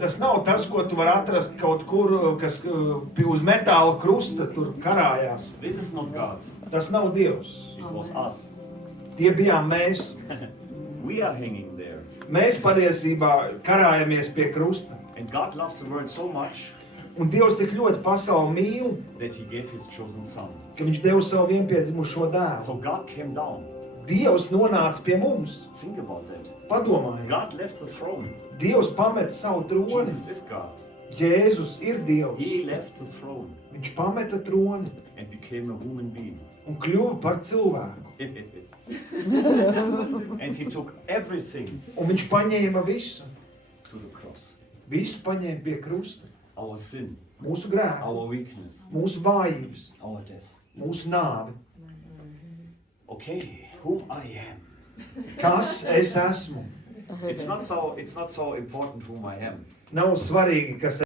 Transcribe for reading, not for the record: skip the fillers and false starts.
Tas nav tas, ko tu vari atrast kaut kur, kas uz metāla krusta tur karājās. This is not God. Tas nav Dievs. It was us. Tie bijām mēs. We are hanging there. Mēs patiesībā karājamies pie krusta. And God loves the world so much Un Dievs tik ļoti pasauli mīl, that he gave his chosen son. ka viņš deva savu vienpiedzimušo dēlu. So God came down. Dievs nonāca pie mums. Think about that. Padomājiet. God left the throne. Dievs pamet savu troni. Jesus is God. Jēzus ir Dievs. He left the throne Viņš pameta troni and became a human being. un kļuva par cilvēku. And he took everything Un viņš paņēma visu. to the cross. Visu paņēma pie krusta. Our sin, Mūsu grēku, our weakness, mūsu vājības, our death. mūsu nāvi. Okay, whom I am. Kas es esmu? It's not so important whom I am. Nav svarīgi, kas